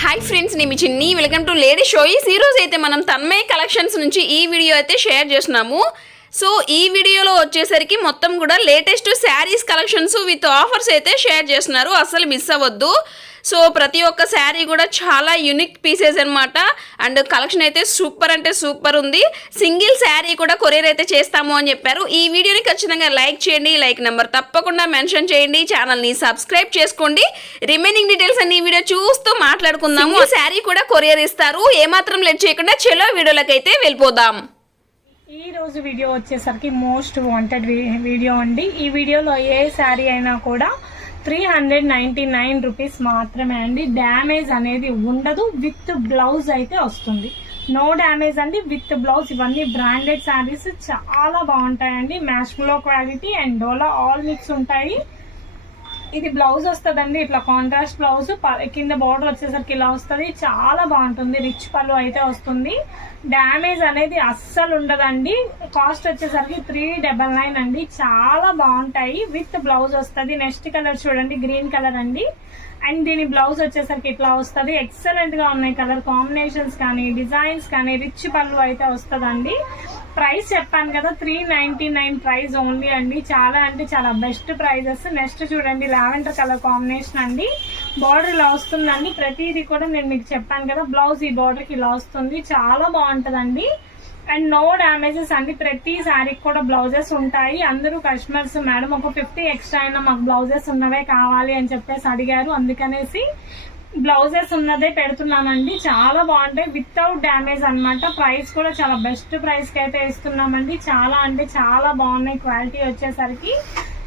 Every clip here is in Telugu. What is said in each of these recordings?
హాయ్ ఫ్రెండ్స్ నేను మీ చిన్ని. వెల్కమ్ టు లేడీ షోయిస్ ఈ అయితే మనం తన్మయ కలెక్షన్స్ నుంచి ఈ వీడియో అయితే షేర్ చేస్తున్నాము. సో ఈ వీడియోలో వచ్చేసరికి మొత్తం కూడా latest saris collections with offers అయితే షేర్ చేస్తున్నారు. అస్సలు మిస్ అవ్వద్దు. సో ప్రతి ఒక్క శారీ కూడా చాలా యూనిక్ పీసెస్ అన్నమాట. అండ్ కలెక్షన్ అయితే సూపర్ అంటే సూపర్ ఉంది. సింగిల్ శారీ కూడా కొరియర్ అయితే చేస్తాము అని చెప్పారు. ఈ వీడియోని ఖచ్చితంగా లైక్ చేయండి లైక్ నెంబర్ తప్పకుండా మెన్షన్ చేయండి ఛానల్ని సబ్స్క్రైబ్ చేసుకోండి. రిమైనింగ్ డీటెయిల్స్ అన్ని వీడియో చూస్తూ మాట్లాడుకుందాము. శారీ కూడా కొరియర్ ఇస్తారు. ఏమాత్రం లేట్ చేయకుండా చెలో వీడియోలకి అయితే వెళ్ళిపోదాం. ఈ రోజు వీడియో వచ్చేసరికి మోస్ట్ వాంటెడ్ వీడియో అండి. ఈ వీడియోలో ఏ శారీ అయినా కూడా three hundred ninety nine rupees మాత్రమే అండి. డ్యామేజ్ అనేది ఉండదు. విత్ బ్లౌజ్ అయితే వస్తుంది. నో డ్యామేజ్ అండి. విత్ బ్లౌజ్ ఇవన్నీ బ్రాండెడ్ శారీస్ చాలా బాగుంటాయండి. మ్యాష్లో క్వాలిటీ అండ్ డోలా ఆల్ మిక్స్ ఉంటాయి. ఇది బ్లౌజ్ వస్తుందండి ఇట్లా కాంట్రాస్ట్ బ్లౌజ్ కింద బార్డర్ వచ్చేసరికి ఇలా వస్తుంది. చాలా బాగుంటుంది రిచ్ పళ్ళు అయితే వస్తుంది. డ్యామేజ్ అనేది అస్సలు ఉండదండి. కాస్ట్ వచ్చేసరికి త్రీ డబల్ నైన్ అండి. చాలా బాగుంటాయి. విత్ బ్లౌజ్ వస్తుంది. నెక్స్ట్ కలర్ చూడండి గ్రీన్ కలర్ అండి. అండ్ దీని బ్లౌజ్ వచ్చేసరికి ఇట్లా వస్తుంది. ఎక్సలెంట్గా ఉన్నాయి కలర్ కాంబినేషన్స్ కానీ డిజైన్స్ కానీ రిచ్ పళ్ళు అయితే వస్తుందండి. ప్రైస్ చెప్పాను కదా three ninety nine price only అండి. చాలా అంటే చాలా బెస్ట్ ప్రైజెస్. నెక్స్ట్ చూడండి లావెండర్ కలర్ కాంబినేషన్ అండి. బార్డర్ ఇలా వస్తుందండి. ప్రతిదీ కూడా నేను మీకు చెప్పాను కదా బ్లౌజ్ ఈ బార్డర్కి ఇలా వస్తుంది. చాలా బాగుంటుందండి. అండ్ నో డ్యామేజెస్ అండి. ప్రతి శారీకి కూడా బ్లౌజెస్ ఉంటాయి. అందరూ కస్టమర్స్ మేడం ఒక ఫిఫ్టీ ఎక్స్ట్రా అయినా మాకు బ్లౌజెస్ ఉన్నవే కావాలి అని చెప్పేసి అడిగారు. అందుకనేసి బ్లౌజెస్ ఉన్నదే పెడుతున్నామండి. చాలా బాగుంటాయి. వితౌట్ డ్యామేజ్ అన్నమాట. ప్రైస్ కూడా చాలా బెస్ట్ ప్రైస్కి అయితే ఇస్తున్నామండి. చాలా అంటే చాలా బాగున్నాయి. క్వాలిటీ వచ్చేసరికి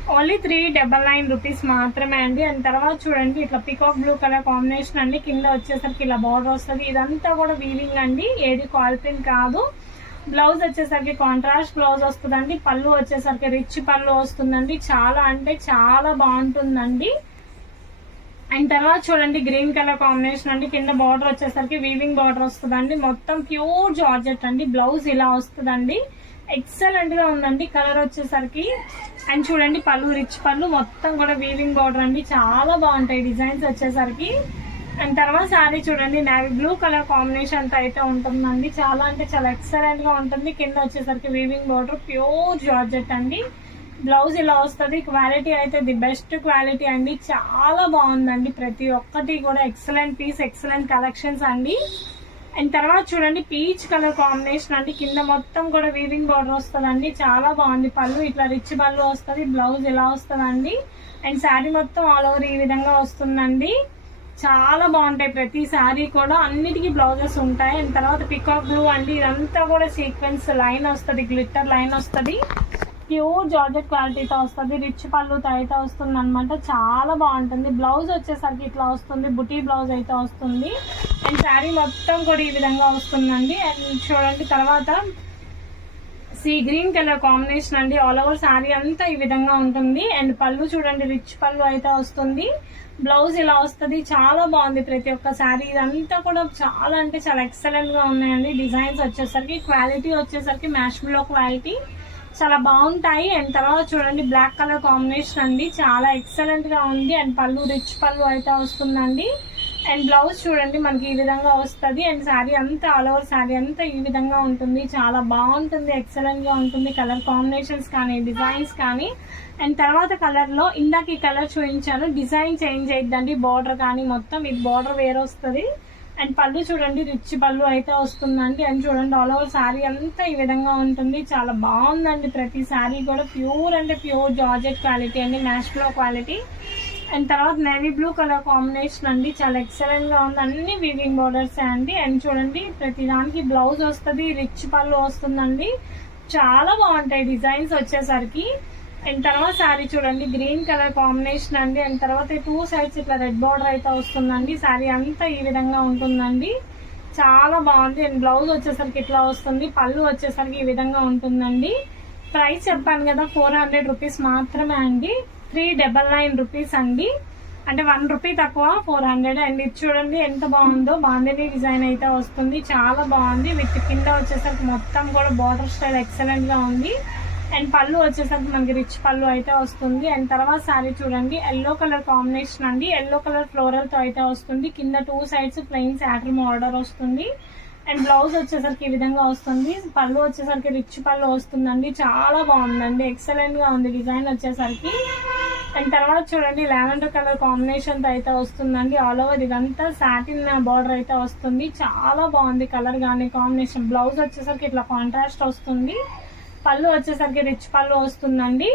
only three double nine rupees మాత్రమే అండి. అండ్ తర్వాత చూడండి ఇట్లా పికాక్ బ్లూ కలర్ కాంబినేషన్ అండి. కింద వచ్చేసరికి ఇలా బార్డర్ వస్తుంది. ఇదంతా కూడా వీవింగ్ అండి. ఏది క్వాలిటీ కాదు. బ్లౌజ్ వచ్చేసరికి కాంట్రాస్ట్ బ్లౌజ్ వస్తుందండి. పళ్ళు వచ్చేసరికి రిచ్ పళ్ళు వస్తుందండి. చాలా అంటే చాలా బాగుంటుందండి. అండ్ తర్వాత చూడండి గ్రీన్ కలర్ కాంబినేషన్ అండి. కింద బార్డర్ వచ్చేసరికి వీవింగ్ బార్డర్ వస్తుందండి. మొత్తం ప్యూర్ జార్జెట్ అండి. బ్లౌజ్ ఇలా వస్తుందండి. ఎక్సలెంట్గా ఉందండి. కలర్ వచ్చేసరికి. అండ్ చూడండి పళ్ళు రిచ్ పళ్ళు మొత్తం కూడా వీవింగ్ బార్డర్ అండి. చాలా బాగుంటాయి డిజైన్స్ వచ్చేసరికి. అండ్ తర్వాత శారీ చూడండి నావీ బ్లూ కలర్ కాంబినేషన్తో అయితే ఉంటుందండి. చాలా అంటే చాలా ఎక్సలెంట్గా ఉంటుంది. కింద వచ్చేసరికి వీవింగ్ బార్డర్ ప్యూర్ జార్జెట్ అండి. బ్లౌజ్ ఇలా వస్తుంది క్వాలిటీ అయితే ది బెస్ట్ క్వాలిటీ అండి. చాలా బాగుందండి ప్రతి ఒక్కటి కూడా. ఎక్సలెంట్ పీస్ ఎక్సలెంట్ కలెక్షన్స్ అండి. అండ్ తర్వాత చూడండి పీచ్ కలర్ కాంబినేషన్ అండి. కింద మొత్తం కూడా వీవింగ్ బార్డర్ వస్తుందండి. చాలా బాగుంది పళ్ళు. ఇట్లా రిచ్ పళ్ళు వస్తుంది బ్లౌజ్ ఇలా వస్తుందండి. అండ్ శారీ మొత్తం ఆల్ ఓవర్ ఈ విధంగా వస్తుందండి. చాలా బాగుంటాయి ప్రతి శారీ కూడా. అన్నిటికీ బ్లౌజెస్ ఉంటాయి. అండ్ తర్వాత పికాక్ బ్లూ అండి. ఇదంతా కూడా సీక్వెన్స్ లైన్ వస్తుంది గ్లిట్టర్ లైన్ వస్తుంది. ప్యూర్ జార్జెట్ క్వాలిటీతో వస్తుంది రిచ్ పళ్ళు అయితే వస్తుంది అనమాట చాలా బాగుంటుంది. బ్లౌజ్ వచ్చేసరికి ఇట్లా వస్తుంది బుటీ బ్లౌజ్ అయితే వస్తుంది. అండ్ శారీ మొత్తం కూడా ఈ విధంగా వస్తుందండి. అండ్ చూడండి తర్వాత సీ గ్రీన్ కలర్ కాంబినేషన్ అండి. ఆల్ ఓవర్ శారీ అంతా ఈ విధంగా ఉంటుంది. అండ్ పళ్ళు చూడండి రిచ్ పళ్ళు అయితే వస్తుంది. బ్లౌజ్ ఇలా వస్తుంది. చాలా బాగుంది ప్రతి ఒక్క శారీ. ఇదంతా కూడా చాలా అంటే చాలా ఎక్సలెంట్గా ఉన్నాయండి. డిజైన్స్ వచ్చేసరికి క్వాలిటీ వచ్చేసరికి మ్యాష్మిలో క్వాలిటీ. చాలా బాగుంటాయి. అండ్ తర్వాత చూడండి బ్లాక్ కలర్ కాంబినేషన్ అండి. చాలా ఎక్సలెంట్గా ఉంది. అండ్ పళ్ళు రిచ్ పళ్ళు అయితే వస్తుందండి. అండ్ బ్లౌజ్ చూడండి మనకి ఈ విధంగా వస్తుంది. అండ్ శారీ అంతా ఆల్ ఓవర్ శారీ అంతా ఈ విధంగా ఉంటుంది. చాలా బాగుంటుంది ఎక్సలెంట్గా ఉంటుంది. కలర్ కాంబినేషన్స్ కానీ డిజైన్స్ కానీ. అండ్ తర్వాత కలర్లో ఇందాక ఈ కలర్ చూపించాను. Design change అయిద్దండి. బార్డర్ కానీ మొత్తం ఇది బార్డర్ వేరే వస్తుంది. అండ్ పళ్ళు చూడండి రిచ్ పళ్ళు అయితే వస్తుందండి. అండ్ చూడండి ఆల్ ఓవర్ శారీ అంతా ఈ విధంగా ఉంటుంది. చాలా బాగుందండి ప్రతి శారీ కూడా. ప్యూర్ అంటే ప్యూర్ జార్జెట్ క్వాలిటీ అండి మ్యాష్లో క్వాలిటీ అండ్ తర్వాత నేవీ బ్లూ కలర్ కాంబినేషన్ అండి. చాలా ఎక్సలెంట్గా ఉంది. అన్ని వీవింగ్ బోర్డర్స్ అండి. అండ్ చూడండి ప్రతి దానికి బ్లౌజ్ వస్తుంది రిచ్ పళ్ళు వస్తుందండి. చాలా బాగుంటాయి డిజైన్స్ వచ్చేసరికి. అండ్ తర్వాత శారీ చూడండి గ్రీన్ కలర్ కాంబినేషన్ అండి. అండ్ తర్వాత టూ సైడ్స్ ఇట్లా రెడ్ బార్డర్ అయితే వస్తుందండి. శారీ అంతా ఈ విధంగా ఉంటుందండి. చాలా బాగుంది. అండ్ బ్లౌజ్ వచ్చేసరికి ఇట్లా వస్తుంది. పళ్ళు వచ్చేసరికి ఈ విధంగా ఉంటుందండి. ప్రైస్ చెప్పాను కదా ఫోర్ హండ్రెడ్ రూపీస్ మాత్రమే అండి. త్రీ డబల్ నైన్ రూపీస్ అండి. అంటే వన్ రూపీ తక్కువ ఫోర్ హండ్రెడ్. అండ్ ఇది చూడండి ఎంత బాగుందో. బాందిని డిజైన్ అయితే వస్తుంది. చాలా బాగుంది. విత్ కింద వచ్చేసరికి మొత్తం కూడా బార్డర్ స్టైల్ ఎక్సలెంట్గా ఉంది. అండ్ పళ్ళు వచ్చేసరికి మనకి రిచ్ పళ్ళు అయితే వస్తుంది. అండ్ తర్వాత శారీ చూడండి ఎల్లో కలర్ కాంబినేషన్ అండి. ఎల్లో కలర్ ఫ్లోరల్తో అయితే వస్తుంది. కింద two sides plain satin border వస్తుంది. అండ్ బ్లౌజ్ వచ్చేసరికి ఈ విధంగా వస్తుంది. పళ్ళు వచ్చేసరికి రిచ్ పళ్ళు వస్తుందండి. చాలా బాగుందండి. ఎక్సలెంట్గా ఉంది డిజైన్ వచ్చేసరికి. అండ్ తర్వాత చూడండి లావెండర్ కలర్ కాంబినేషన్తో అయితే వస్తుందండి. ఆల్ ఓవర్ ఇదంతా సాటిన్ బార్డర్ అయితే వస్తుంది. చాలా బాగుంది కలర్ కానీ కాంబినేషన్ బ్లౌజ్ వచ్చేసరికి ఇట్లా కాంట్రాస్ట్ వస్తుంది. పళ్ళు వచ్చేసరికి రిచ్ పళ్ళు వస్తుందండి.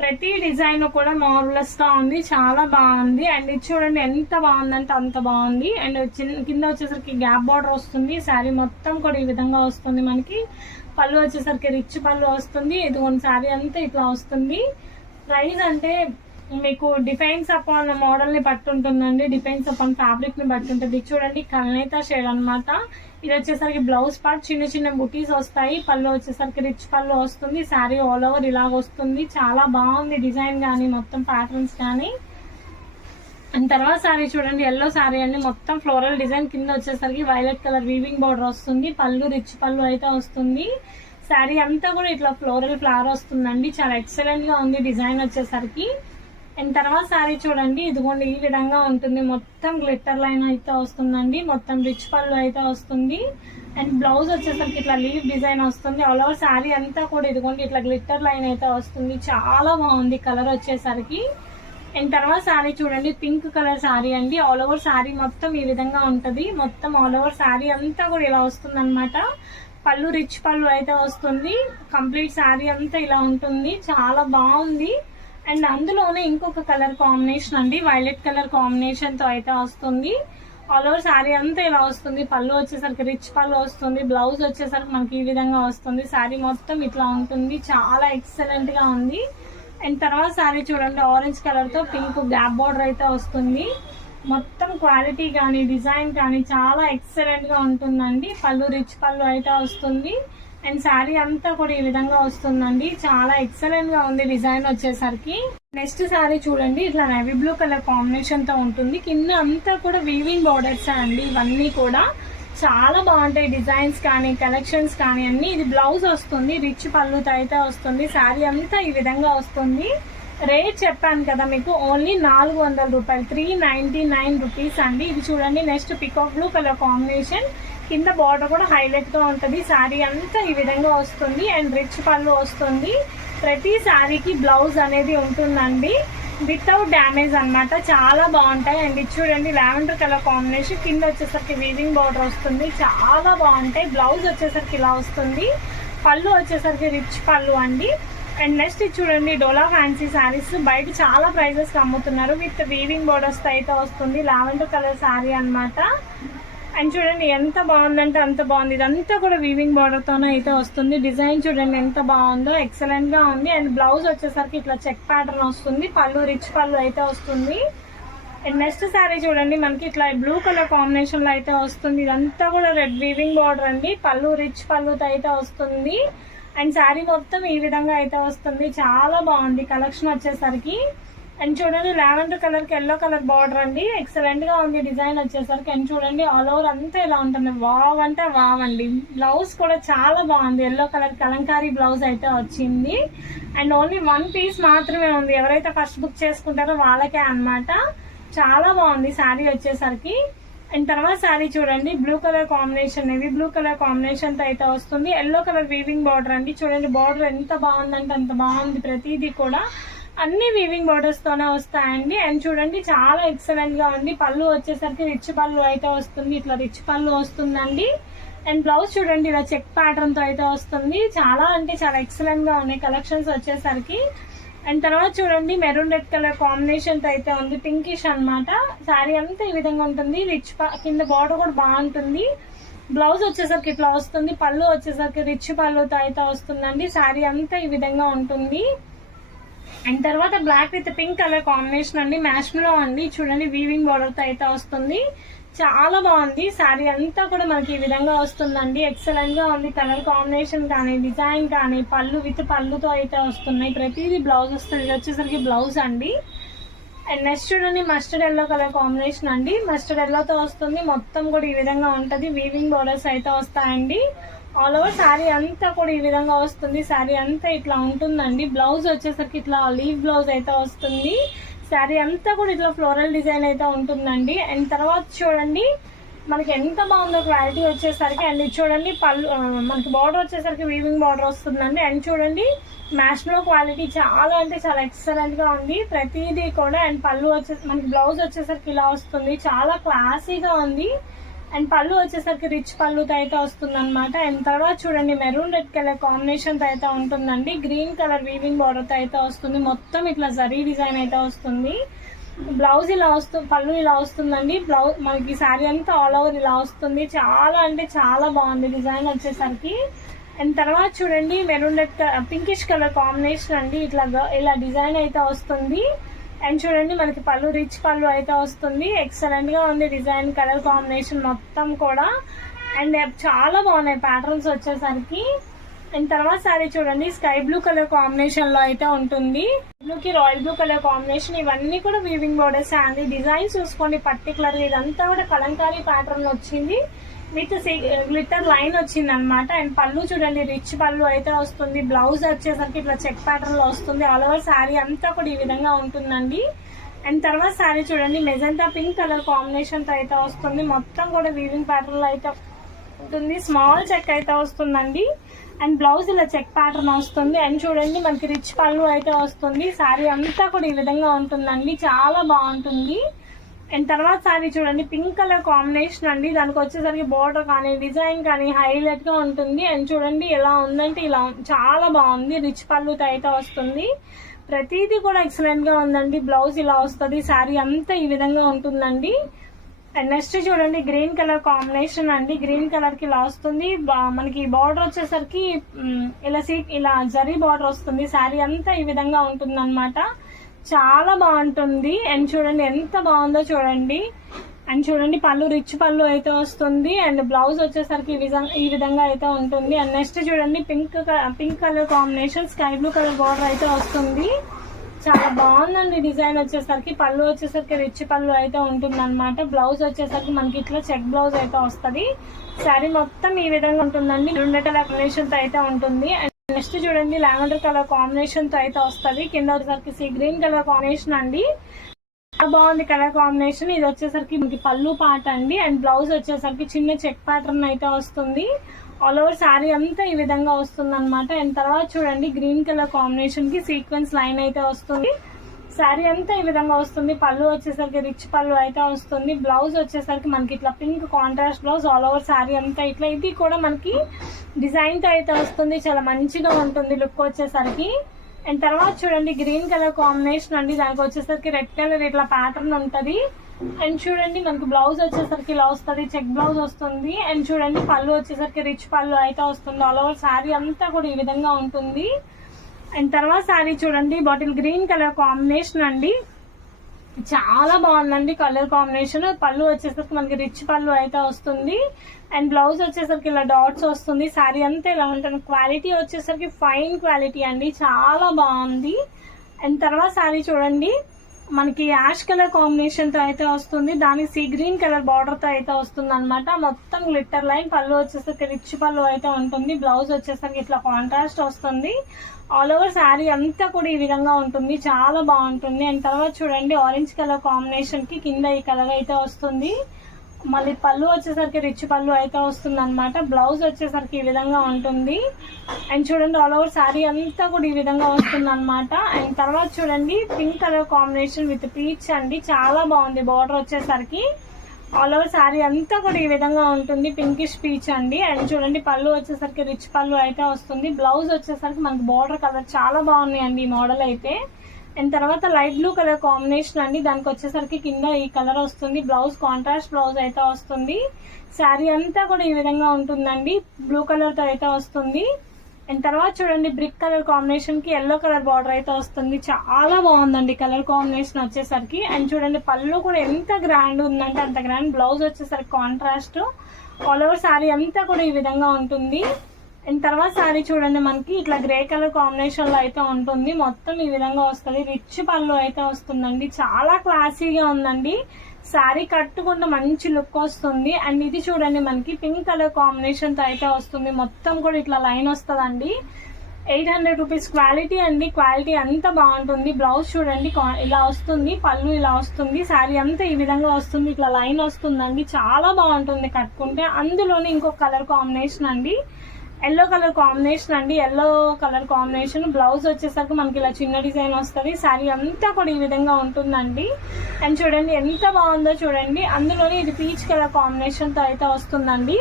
ప్రతి డిజైన్ కూడా మార్వలస్గా ఉంది. చాలా బాగుంది. అండ్ ఇది చూడండి ఎంత బాగుందంటే అంత బాగుంది. అండ్ కింద వచ్చేసరికి గ్యాప్ బార్డర్ వస్తుంది. శారీ మొత్తం కూడా ఈ విధంగా వస్తుంది మనకి. పళ్ళు వచ్చేసరికి రిచ్ పళ్ళు వస్తుంది. ఇదిగోండి శారీ అంతా ఇట్లా వస్తుంది. ప్రైస్ అంటే మీకు డిఫెన్స్ అపాన్ మోడల్ని బట్టి ఉంటుందండి. డిఫెన్స్ అపాన్ ఫ్యాబ్రిక్ని బట్టి ఉంటుంది. చూడండి కలనేత షేడ్ అన్నమాట. ఇది వచ్చేసరికి బ్లౌజ్ పార్ట్ చిన్న చిన్న బుటీస్ వస్తాయి. పళ్ళు వచ్చేసరికి రిచ్ పళ్ళు వస్తుంది. శారీ ఆల్ ఓవర్ ఇలాగ వస్తుంది. చాలా బాగుంది డిజైన్ కానీ మొత్తం ప్యాటర్న్స్ కానీ అండ్ తర్వాత శారీ చూడండి ఎల్లో శారీ అండి. మొత్తం ఫ్లోరల్ డిజైన్ కింద వచ్చేసరికి వైలెట్ కలర్ వీవింగ్ బోర్డర్ వస్తుంది. పళ్ళు రిచ్ పళ్ళు అయితే వస్తుంది. శారీ అంతా కూడా ఇట్లా ఫ్లోరల్ ఫ్లవర్ వస్తుందండి. చాలా ఎక్సలెంట్గా ఉంది డిజైన్ వచ్చేసరికి. అండ్ తర్వాత శారీ చూడండి ఇదిగోండి ఈ విధంగా ఉంటుంది. మొత్తం గ్లిట్టర్ లైన్ అయితే వస్తుందండి. మొత్తం రిచ్ పళ్ళు అయితే వస్తుంది. అండ్ బ్లౌజ్ వచ్చేసరికి ఇట్లా లీవ్ డిజైన్ వస్తుంది. ఆల్ ఓవర్ శారీ అంతా కూడా ఇదిగోండి ఇట్లా గ్లిట్టర్ లైన్ అయితే వస్తుంది. చాలా బాగుంది కలర్ వచ్చేసరికి. అండ్ తర్వాత శారీ చూడండి పింక్ కలర్ శారీ అండి. ఆల్ ఓవర్ శారీ మొత్తం ఈ విధంగా ఉంటుంది. మొత్తం ఆల్ ఓవర్ శారీ అంతా కూడా ఇలా వస్తుంది పళ్ళు రిచ్ పళ్ళు అయితే వస్తుంది. కంప్లీట్ శారీ అంతా ఇలా ఉంటుంది. చాలా బాగుంది. అండ్ అందులోనే ఇంకొక కలర్ కాంబినేషన్ అండి. వైలెట్ కలర్ కాంబినేషన్తో అయితే వస్తుంది. ఆల్ ఓవర్ శారీ అంతా ఇలా వస్తుంది. పళ్ళు వచ్చేసరికి రిచ్ పళ్ళు వస్తుంది. బ్లౌజ్ వచ్చేసరికి మనకి ఈ విధంగా వస్తుంది. శారీ మొత్తం ఇట్లా ఉంటుంది. చాలా ఎక్సలెంట్గా ఉంది. అండ్ తర్వాత శారీ చూడండి ఆరెంజ్ కలర్తో పింక్ గ్యాప్ బార్డర్ అయితే వస్తుంది. మొత్తం క్వాలిటీ కానీ డిజైన్ కానీ చాలా ఎక్సలెంట్గా ఉంటుందండి. పళ్ళు రిచ్ పళ్ళు అయితే వస్తుంది. అండ్ శారీ అంతా కూడా ఈ విధంగా వస్తుందండి. చాలా ఎక్సలెంట్గా ఉంది డిజైన్ వచ్చేసరికి. నెక్స్ట్ శారీ చూడండి ఇట్లా నేవీ బ్లూ కలర్ కాంబినేషన్తో ఉంటుంది. కింద అంతా కూడా వీవింగ్ బార్డర్స్ అండి ఇవన్నీ కూడా. చాలా బాగుంటాయి డిజైన్స్ కానీ కలెక్షన్స్ కానీ అన్ని. ఇది బ్లౌజ్ వస్తుంది రిచ్ పళ్ళు అయితే వస్తుంది. శారీ అంతా ఈ విధంగా వస్తుంది. రేట్ చెప్పాను కదా మీకు ఓన్లీ నాలుగు వందల రూపాయలు త్రీ నైన్టీ నైన్ రూపీస్ అండి. ఇది చూడండి next peacock blue colour combination కింద బార్డర్ కూడా హైలైట్గా ఉంటుంది. శారీ అంతా ఈ విధంగా వస్తుంది అండ్ రిచ్ పళ్ళు వస్తుంది. ప్రతి శారీకి బ్లౌజ్ అనేది ఉంటుందండి. వితౌట్ డ్యామేజ్ అన్నమాట. చాలా బాగుంటాయి. అండ్ ఇది చూడండి లావెండర్ కలర్ కాంబినేషన్ కింద వచ్చేసరికి వీవింగ్ బార్డర్ వస్తుంది. చాలా బాగుంటాయి. బ్లౌజ్ వచ్చేసరికి ఇలా వస్తుంది. పళ్ళు వచ్చేసరికి రిచ్ పళ్ళు అండి. అండ్ నెక్స్ట్ ఇది చూడండి డోలా ఫ్యాన్సీ శారీస్ బయట చాలా ప్రైజెస్ అమ్ముతున్నారు. విత్ వీవింగ్ బోర్డర్స్ అయితే వస్తుంది. లావెండర్ కలర్ శారీ అన్నమాట. అండ్ చూడండి ఎంత బాగుందంటే అంత బాగుంది. ఇదంతా కూడా వీవింగ్ బార్డర్తోనే అయితే వస్తుంది. డిజైన్ చూడండి ఎంత బాగుందో ఎక్సలెంట్గా ఉంది. అండ్ బ్లౌజ్ వచ్చేసరికి ఇట్లా చెక్ ప్యాటర్న్ వస్తుంది. పళ్ళు రిచ్ పళ్ళు అయితే వస్తుంది. అండ్ నెక్స్ట్ శారీ చూడండి మనకి ఇట్లా బ్లూ కలర్ కాంబినేషన్లో అయితే వస్తుంది. ఇదంతా కూడా రెడ్ వీవింగ్ బార్డర్ అండి. పళ్ళు రిచ్ పళ్ళుతో అయితే వస్తుంది. అండ్ శారీ మొత్తం ఈ విధంగా అయితే వస్తుంది. చాలా బాగుంది. కలెక్షన్ వచ్చేసరికి. అండ్ చూడండి లావెండర్ కలర్కి ఎల్లో కలర్ బార్డర్ అండి. ఎక్సలెంట్గా ఉంది డిజైన్ వచ్చేసరికి. అండ్ చూడండి ఆల్ ఓవర్ అంతా ఇలా ఉంటుంది. వావ్ అంటే వావ్ అండి. బ్లౌజ్ కూడా చాలా బాగుంది. ఎల్లో కలర్ కలంకారీ బ్లౌజ్ అయితే వచ్చింది. అండ్ ఓన్లీ వన్ పీస్ మాత్రమే ఉంది. ఎవరైతే ఫస్ట్ బుక్ చేసుకుంటారో వాళ్ళకే అన్నమాట. చాలా బాగుంది శారీ వచ్చేసరికి. అండ్ తర్వాత శారీ చూడండి బ్లూ కలర్ కాంబినేషన్ ఇవి బ్లూ కలర్ కాంబినేషన్తో అయితే వస్తుంది. ఎల్లో కలర్ వీవింగ్ బార్డర్ అండి. చూడండి బార్డర్ ఎంత బాగుందంటే అంత బాగుంది ప్రతిదీ కూడా. అన్ని వీవింగ్ బోర్డర్స్తోనే వస్తాయండి. అండ్ చూడండి చాలా ఎక్సలెంట్గా ఉంది. పళ్ళు వచ్చేసరికి రిచ్ పళ్ళు అయితే వస్తుంది. ఇట్లా రిచ్ పళ్ళు వస్తుందండి. అండ్ బ్లౌజ్ చూడండి ఇలా చెక్ ప్యాటర్న్తో అయితే వస్తుంది. చాలా అంటే చాలా ఎక్సలెంట్గా ఉన్నాయి. కలెక్షన్స్ వచ్చేసరికి. అండ్ తర్వాత చూడండి మెరూన్ రెడ్ కలర్ కాంబినేషన్తో అయితే ఉంది. పింకిష్ అన్నమాట. శారీ అంతా ఈ విధంగా ఉంటుంది. రిచ్ కింద బార్డర్ కూడా బాగుంటుంది. బ్లౌజ్ వచ్చేసరికి ఇట్లా వస్తుంది. పళ్ళు వచ్చేసరికి రిచ్ పళ్ళుతో అయితే వస్తుందండి. శారీ అంతా ఈ విధంగా ఉంటుంది. అండ్ తర్వాత black with pink colour combination అండి. మ్యాష్లో అండి. చూడండి వీవింగ్ బార్డర్తో అయితే వస్తుంది. చాలా బాగుంది. శారీ అంతా కూడా మనకి ఈ విధంగా వస్తుందండి. ఎక్సలెంట్గా ఉంది. కలర్ కాంబినేషన్ కానీ డిజైన్ కానీ పళ్ళు విత్ పళ్ళుతో అయితే వస్తున్నాయి. ప్రతిదీ బ్లౌజ్ వస్తుంది. ఇది వచ్చేసరికి బ్లౌజ్ అండి. అండ్ నెక్స్ట్ చూడండి మస్టర్డ్ ఎల్లో కలర్ కాంబినేషన్ అండి. మస్టర్డ్ ఎల్లోతో వస్తుంది. మొత్తం కూడా ఈ విధంగా ఉంటుంది. వీవింగ్ బోర్డర్స్ అయితే వస్తాయండి. ఆల్ ఓవర్ శారీ అంతా కూడా ఈ విధంగా వస్తుంది. శారీ అంతా ఇట్లా ఉంటుందండి. బ్లౌజ్ వచ్చేసరికి ఇట్లా లీవ్ బ్లౌజ్ అయితే వస్తుంది. శారీ అంతా కూడా ఇట్లా ఫ్లోరల్ డిజైన్ అయితే ఉంటుందండి. అండ్ తర్వాత చూడండి మనకి ఎంత బాగుందో క్వాలిటీ వచ్చేసరికి అండ్ ఇది చూడండి పళ్ళు మనకి బార్డర్ వచ్చేసరికి వీవింగ్ బార్డర్ వస్తుందండి. అండ్ చూడండి మ్యాష్లో క్వాలిటీ చాలా అంటే చాలా ఎక్సలెంట్గా ఉంది. ప్రతిదీ కూడా అండ్ పళ్ళు వచ్చే మనకి బ్లౌజ్ వచ్చేసరికి ఇలా వస్తుంది. చాలా క్లాసీగా ఉంది. అండ్ పళ్ళు వచ్చేసరికి రిచ్ పళ్ళుతో అయితే వస్తుంది అనమాట అండ్ తర్వాత చూడండి మెరూన్ రెడ్ కలర్ కాంబినేషన్తో అయితే ఉంటుందండి. గ్రీన్ కలర్ వీవింగ్ బార్డర్తో అయితే వస్తుంది. మొత్తం ఇట్లా జరీ డిజైన్ అయితే వస్తుంది. బ్లౌజ్ ఇలా వస్తు పళ్ళు ఇలా వస్తుందండి. బ్లౌజ్ మనకి శారీ అంతా ఆల్ ఓవర్ ఇలా వస్తుంది. చాలా అంటే చాలా బాగుంది డిజైన్ వచ్చేసరికి. అండ్ తర్వాత చూడండి maroon red pinkish colour combination అండి. ఇట్లా ఇలా డిజైన్ అయితే వస్తుంది. అండ్ చూడండి మనకి పళ్ళు రిచ్ పళ్ళు అయితే వస్తుంది. ఎక్సలెంట్గా ఉంది డిజైన్ కలర్ కాంబినేషన్ మొత్తం కూడా. అండ్ uh, చాలా బాగున్నాయి ప్యాటర్న్స్ వచ్చేసరికి. అండ్ తర్వాత సారీ చూడండి స్కై బ్లూ కలర్ కాంబినేషన్లో అయితే ఉంటుంది. బ్లూ కి రాయల్ బ్లూ కలర్ కాంబినేషన్ ఇవన్నీ కూడా వీవింగ్ బోర్డర్స్ అండి. డిజైన్ చూసుకోండి పర్టికులర్ ఇదంతా కూడా కలంకారీ ప్యాటర్న్ వచ్చింది. విత్ గ్లిటర్ లైన్ వచ్చింది అనమాట అండ్ పళ్ళు చూడండి రిచ్ పళ్ళు అయితే వస్తుంది. బ్లౌజ్ వచ్చేసరికి ఇట్లా చెక్ ప్యాటర్న్లో వస్తుంది. ఆల్ ఓవర్ శారీ అంతా కూడా ఈ విధంగా ఉంటుందండి. అండ్ తర్వాత శారీ చూడండి మెజంతా పింక్ కలర్ కాంబినేషన్తో అయితే వస్తుంది. మొత్తం కూడా వీవింగ్ ప్యాటర్న్లో అయితే ఉంటుంది. స్మాల్ చెక్ అయితే వస్తుందండి. అండ్ బ్లౌజ్ ఇలా చెక్ ప్యాటర్న్ వస్తుంది. అండ్ చూడండి మనకి రిచ్ పళ్ళు అయితే వస్తుంది. శారీ అంతా కూడా ఈ విధంగా ఉంటుందండి. చాలా బాగుంటుంది. అండ్ తర్వాత శారీ చూడండి పింక్ కలర్ కాంబినేషన్ అండి. దానికి వచ్చేసరికి బోర్డర్ కానీ డిజైన్ కానీ హైలైట్గా ఉంటుంది. అండ్ చూడండి ఎలా ఉందంటే ఇలా చాలా బాగుంది. రిచ్ పళ్ళుతో అయితే వస్తుంది. ప్రతిదీ కూడా ఎక్సలెంట్గా ఉందండి. బ్లౌజ్ ఇలా వస్తుంది. శారీ అంతా ఈ విధంగా ఉంటుందండి. అండ్ నెక్స్ట్ చూడండి గ్రీన్ కలర్ కాంబినేషన్ అండి. గ్రీన్ కలర్కి ఇలా వస్తుంది. మనకి బార్డర్ వచ్చేసరికి ఇలా సీ ఇలా జరీ బార్డర్ వస్తుంది. శారీ అంతా ఈ విధంగా ఉంటుంది చాలా బాగుంటుంది. అండ్ చూడండి ఎంత బాగుందో చూడండి. అండ్ చూడండి పళ్ళు రిచ్ పళ్ళు అయితే వస్తుంది. అండ్ బ్లౌజ్ వచ్చేసరికి ఈ విధంగా ఈ విధంగా అయితే ఉంటుంది. అండ్ నెక్స్ట్ చూడండి pink pink colour combination sky blue colour border అయితే వస్తుంది. చాలా బాగుందండి డిజైన్ వచ్చేసరికి. పళ్ళు వచ్చేసరికి రిచ్ పళ్ళు అయితే ఉంటుంది అనమాట బ్లౌజ్ వచ్చేసరికి మనకి ఇట్లా చెక్ బ్లౌజ్ అయితే వస్తుంది. శారీ మొత్తం ఈ విధంగా ఉంటుందండి. రెండు కలర్ కాంబినేషన్ అయితే ఉంటుంది. నెక్స్ట్ చూడండి లావెండర్ కలర్ కాంబినేషన్తో అయితే వస్తుంది. కింద వచ్చేసరికి సీ గ్రీన్ కలర్ కాంబినేషన్ అండి. చాలా బాగుంది కలర్ కాంబినేషన్. ఇది వచ్చేసరికి మనకి పళ్ళు పాట అండి. అండ్ బ్లౌజ్ వచ్చేసరికి చిన్న చెక్ ప్యాటర్న్ అయితే వస్తుంది. ఆల్ ఓవర్ శారీ అంతా ఈ విధంగా వస్తుంది అనమాట అండ్ తర్వాత చూడండి గ్రీన్ కలర్ కాంబినేషన్కి సీక్వెన్స్ లైన్ అయితే వస్తుంది. శారీ అంతా ఈ విధంగా వస్తుంది. పళ్ళు వచ్చేసరికి రిచ్ పళ్ళు అయితే వస్తుంది. బ్లౌజ్ వచ్చేసరికి మనకి ఇట్లా pink contrast blouse all over sari అంతా ఇట్లా ఇది కూడా మనకి డిజైన్తో అయితే వస్తుంది. చాలా మంచిగా ఉంటుంది లుక్ వచ్చేసరికి. అండ్ తర్వాత చూడండి గ్రీన్ కలర్ కాంబినేషన్ అండి. దానికి వచ్చేసరికి రెడ్ కలర్ ఇట్లా ప్యాటర్న్ ఉంటుంది. అండ్ చూడండి మనకు బ్లౌజ్ వచ్చేసరికి ఇలా వస్తుంది. చెక్ బ్లౌజ్ వస్తుంది. అండ్ చూడండి పళ్ళు వచ్చేసరికి రిచ్ పళ్ళు అయితే వస్తుంది. ఆల్ ఓవర్ శారీ అంతా కూడా ఈ విధంగా ఉంటుంది. అండ్ తర్వాత శారీ చూడండి బాటిల్ గ్రీన్ కలర్ కాంబినేషన్ అండి. చాలా బాగుందండి కలర్ కాంబినేషన్. పళ్ళు వచ్చేసరికి మనకి రిచ్ పళ్ళు అయితే వస్తుంది. అండ్ బ్లౌజ్ వచ్చేసరికి ఇలా డాట్స్ వస్తుంది. శారీ అంతా ఇలా ఉంటుంది. క్వాలిటీ వచ్చేసరికి ఫైన్ క్వాలిటీ అండి. చాలా బాగుంది. అండ్ తర్వాత శారీ చూడండి. మనకి యాష్ కలర్ కాంబినేషన్తో అయితే వస్తుంది. దానికి సీ గ్రీన్ కలర్ బార్డర్తో అయితే వస్తుంది అనమాట మొత్తం గ్లిట్టర్ లైన్ పళ్ళు వచ్చేసరికి రిచ్ పళ్ళు అయితే ఉంటుంది. బ్లౌజ్ వచ్చేసరికి ఇట్లా కాంట్రాస్ట్ వస్తుంది. ఆల్ ఓవర్ శారీ అంతా కూడా ఈ విధంగా ఉంటుంది. చాలా బాగుంటుంది. అండ్ తర్వాత చూడండి ఆరెంజ్ కలర్ కాంబినేషన్కి కింద ఈ కలర్ అయితే వస్తుంది. మళ్ళీ పళ్ళు వచ్చేసరికి రిచ్ పళ్ళు అయితే వస్తుంది అనమాట బ్లౌజ్ వచ్చేసరికి ఈ విధంగా ఉంటుంది. అండ్ చూడండి ఆల్ ఓవర్ శారీ అంతా కూడా ఈ విధంగా వస్తుంది అనమాట అండ్ తర్వాత చూడండి pink colour combination with peach అండి. చాలా బాగుంది బార్డర్ వచ్చేసరికి. ఆల్ ఓవర్ శారీ అంతా కూడా ఈ విధంగా ఉంటుంది పింకిష్ పీచ్ అండి. అండ్ చూడండి పళ్ళు వచ్చేసరికి రిచ్ పళ్ళు అయితే వస్తుంది. బ్లౌజ్ వచ్చేసరికి మనకి బార్డర్ కలర్ చాలా బాగున్నాయండి ఈ మోడల్ అయితే. అండ్ తర్వాత లైట్ బ్లూ కలర్ కాంబినేషన్ అండి. దానికి వచ్చేసరికి కింద ఈ కలర్ వస్తుంది. బ్లౌజ్ కాంట్రాస్ట్ బ్లౌజ్ అయితే వస్తుంది. శారీ అంతా కూడా ఈ విధంగా ఉంటుందండి. బ్లూ కలర్తో అయితే వస్తుంది. అండ్ తర్వాత చూడండి బ్రిక్ కలర్ కాంబినేషన్కి ఎల్లో కలర్ బార్డర్ అయితే వస్తుంది. చాలా బాగుందండి కలర్ కాంబినేషన్ వచ్చేసరికి. అండ్ చూడండి పళ్ళు కూడా ఎంత గ్రాండ్ ఉందంటే అంత గ్రాండ్ బ్లౌజ్ వచ్చేసరికి కాంట్రాస్ట్ ఆల్ ఓవర్ శారీ అంతా కూడా ఈ విధంగా ఉంటుంది. అండ్ తర్వాత శారీ చూడండి మనకి ఇట్లా గ్రే కలర్ కాంబినేషన్లో అయితే ఉంటుంది. మొత్తం ఈ విధంగా వస్తుంది. రిచ్ పళ్ళు అయితే వస్తుందండి. చాలా క్లాసీగా ఉందండి. శారీ కట్టుకుంటే మంచి లుక్ వస్తుంది. అండ్ ఇది చూడండి మనకి పింక్ కలర్ కాంబినేషన్తో అయితే వస్తుంది. మొత్తం కూడా ఇట్లా లైన్ వస్తుందండి. ఎయిట్ హండ్రెడ్ రూపీస్ క్వాలిటీ అండి. క్వాలిటీ అంతా బాగుంటుంది. బ్లౌజ్ చూడండి ఇలా వస్తుంది. పళ్ళు ఇలా వస్తుంది. శారీ అంతా ఈ విధంగా వస్తుంది. ఇట్లా లైన్ వస్తుందండి. చాలా బాగుంటుంది కట్టుకుంటే. అందులోనే ఇంకొక కలర్ కాంబినేషన్ అండి. ఎల్లో కలర్ కాంబినేషన్ అండి. Yellow colour combination. బ్లౌజ్ వచ్చేసరికి మనకి ఇలా చిన్న డిజైన్ వస్తుంది. శారీ అంతా కూడా ఈ విధంగా ఉంటుందండి. అండ్ చూడండి ఎంత బాగుందో చూడండి. అందులోనే ఇది పీచ్ కలర్ కాంబినేషన్తో అయితే వస్తుందండి.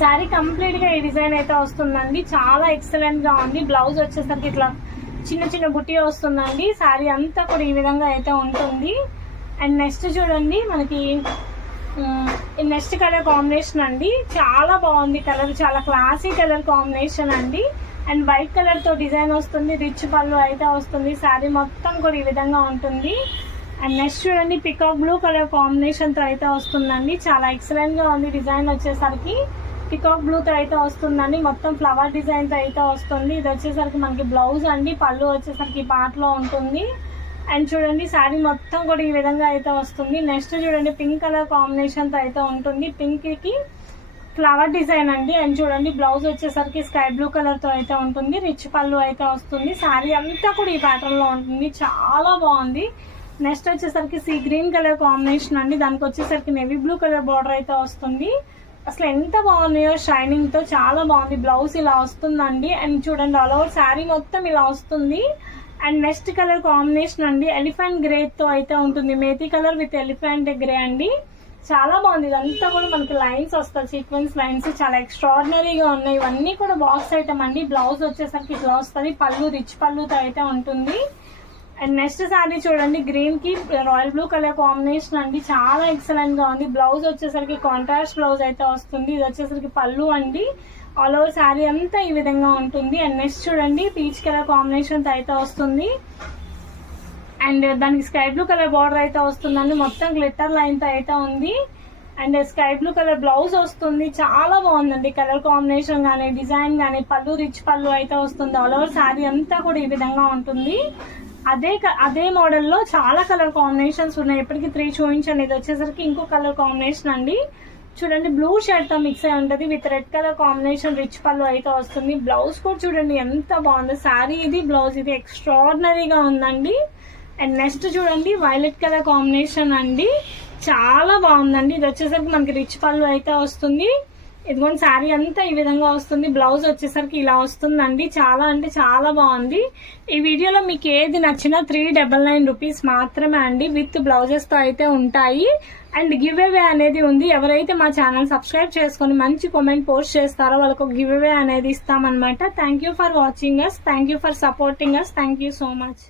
శారీ కంప్లీట్గా ఈ డిజైన్ అయితే వస్తుందండి. చాలా ఎక్సలెంట్గా ఉంది. బ్లౌజ్ వచ్చేసరికి ఇట్లా చిన్న చిన్న బుట్టి వస్తుందండి. శారీ అంతా కూడా ఈ విధంగా అయితే ఉంటుంది. అండ్ నెక్స్ట్ చూడండి మనకి నెక్స్ట్ కలర్ కాంబినేషన్ అండి. చాలా బాగుంది కలర్ చాలా క్లాసీ కలర్ కాంబినేషన్ అండి. అండ్ వైట్ కలర్తో డిజైన్ వస్తుంది రిచ్ పళ్ళు అయితే వస్తుంది శారీ మొత్తం కూడా ఈ విధంగా ఉంటుంది. అండ్ నెక్స్ట్ చూడండి పికాక్ బ్లూ కలర్ కాంబినేషన్తో అయితే వస్తుందండి. చాలా ఎక్సలెంట్గా ఉంది డిజైన్ వచ్చేసరికి. పికాక్ బ్లూతో అయితే వస్తుందండి. మొత్తం ఫ్లవర్ డిజైన్తో అయితే వస్తుంది. ఇది వచ్చేసరికి మనకి బ్లౌజ్ అండి. పళ్ళు వచ్చేసరికి పాటలో ఉంటుంది. అండ్ చూడండి శారీ మొత్తం కూడా ఈ విధంగా అయితే వస్తుంది. నెక్స్ట్ చూడండి పింక్ కలర్ కాంబినేషన్తో అయితే ఉంటుంది. పింక్కి ఫ్లవర్ డిజైన్ అండి. అండ్ చూడండి బ్లౌజ్ వచ్చేసరికి స్కై బ్లూ కలర్తో అయితే ఉంటుంది. రిచ్ పళ్ళు అయితే వస్తుంది. శారీ అంతా కూడా ఈ ప్యాటర్న్లో ఉంటుంది. చాలా బాగుంది. నెక్స్ట్ వచ్చేసరికి సీ గ్రీన్ కలర్ కాంబినేషన్ అండి. దానికి వచ్చేసరికి నెవీ బ్లూ కలర్ బార్డర్ అయితే వస్తుంది. అసలు ఎంత బాగున్నాయో షైనింగ్తో చాలా బాగుంది. బ్లౌజ్ ఇలా వస్తుందండి. అండ్ చూడండి ఆల్ ఓవర్ శారీ మొత్తం ఇలా వస్తుంది. అండ్ నెక్స్ట్ కలర్ కాంబినేషన్ అండి. ఎలిఫెంట్ గ్రే తో అయితే ఉంటుంది. Methi colour with elephant grey అండి. చాలా బాగుంది. ఇదంతా కూడా మనకి లైన్స్ వస్తాయి. సీక్వెన్స్ లైన్స్ చాలా ఎక్స్ట్రాడినరీగా ఉన్నాయి. ఇవన్నీ కూడా బాక్స్ ఐటమ్ అండి. బ్లౌజ్ వచ్చేసరికి ఇట్లా వస్తుంది. పళ్ళు రిచ్ పళ్ళుతో అయితే ఉంటుంది. అండ్ నెక్స్ట్ శారీ చూడండి. గ్రీన్కి రాయల్ బ్లూ కలర్ కాంబినేషన్ అండి. చాలా ఎక్సలెంట్గా ఉంది. బ్లౌజ్ వచ్చేసరికి కాంట్రాస్ట్ బ్లౌజ్ అయితే వస్తుంది. ఇది వచ్చేసరికి పళ్ళు అండి. ఆల్ ఓవర్ శారీ అంతా ఈ విధంగా ఉంటుంది. అండ్ నెక్స్ట్ చూడండి పీచ్ కలర్ కాంబినేషన్ అయితే వస్తుంది. అండ్ దానికి స్కై బ్లూ కలర్ బార్డర్ అయితే వస్తుందండి. మొత్తం గ్లిట్టర్ లైన్తో అయితే ఉంది. And sky blue colour blouse వస్తుంది. చాలా బాగుందండి కలర్ కాంబినేషన్ కానీ డిజైన్ కానీ పళ్ళు రిచ్ పళ్ళు అయితే వస్తుంది. ఆల్ ఓవర్ శారీ అంతా కూడా ఈ విధంగా ఉంటుంది. అదే అదే మోడల్లో చాలా కలర్ కాంబినేషన్స్ ఉన్నాయి. ఎప్పటికీ త్రీ చూపించండి ఇది వచ్చేసరికి ఇంకో కలర్ కాంబినేషన్ అండి. చూడండి బ్లూ షర్ట్తో మిక్స్ అయి ఉంటది with red colour combination rich pallu అయితే వస్తుంది. బ్లౌజ్ కూడా చూడండి ఎంత బాగుంది. శారీ ఇది బ్లౌజ్ ఇది. ఎక్స్ట్రాడినరీగా ఉందండి. అండ్ నెక్స్ట్ చూడండి వైలెట్ కలర్ కాంబినేషన్ అండి. చాలా బాగుందండి. ఇది వచ్చేసరికి మనకి రిచ్ పళ్ళు అయితే వస్తుంది. ఇదిగోండి శారీ అంతా ఈ విధంగా వస్తుంది. బ్లౌజ్ వచ్చేసరికి ఇలా వస్తుందండి. చాలా అంటే చాలా బాగుంది. ఈ వీడియోలో మీకు ఏది నచ్చినా త్రీ డబల్ నైన్ రూపీస్ మాత్రమే అండి. విత్ బ్లౌజెస్తో అయితే ఉంటాయి. అండ్ గివ్ అవే అనేది ఉంది. ఎవరైతే మా ఛానల్ సబ్స్క్రైబ్ చేసుకొని మంచి కామెంట్ పోస్ట్ చేస్తారో వాళ్ళకు గివ్ అవే అనేది ఇస్తామన్నమాట. Thank you for watching us thank you for supporting us thank you so much